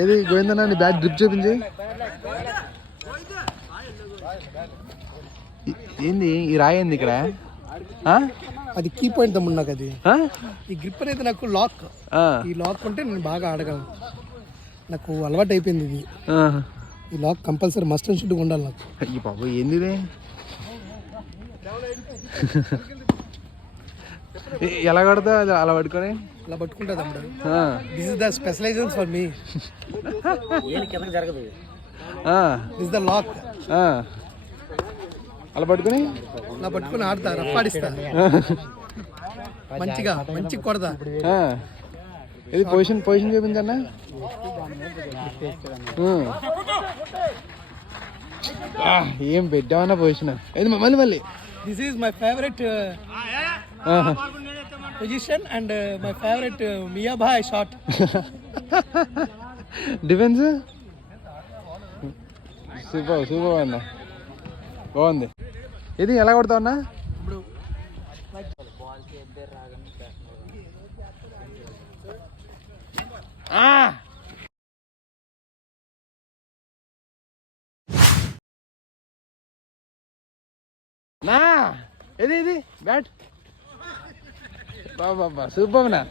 ఏది గోవిందన్న నీ bat drip చూపించి. ఏంది ఈ రాయి ఏంది ఇక్కడ? అది కీ పాయింట్ తమ్ముడు నాకు. అది ఈ గ్రిప్ అనేది నాకు లాక్. ఈ లాక్ ఉంటే నేను బాగా ఆడగలను. నాకు అలవాటు అయిపోయింది ఇది. ఈ lock compulsory must and should ఉండాలి నాకు. అయ్యి బాబు ఏంది ఎలా కడతా అలా పట్టుకొని అలా పట్టుకుంటా తమ్ముడు. This is the specialization for me. జరగదు. This the lock. అలా పట్టుకొని ఆడతా, రఫ్ ఆడిస్తా మంచిగా కొడతా. ఇది పొజిషన్ చూపించన్నా. ఏం పెట్టావన్నా పొజిషన్? ఇది మళ్ళీ this is my favourite position and my favourite మియాబాయ్ షాట్. డిఫెన్స్ సూపర్ అన్న, బాగుంది. ఇది ఎలా కొడతావు అన్నా? నా ఇది బ్యాట్ బాబా సూపర్ నా.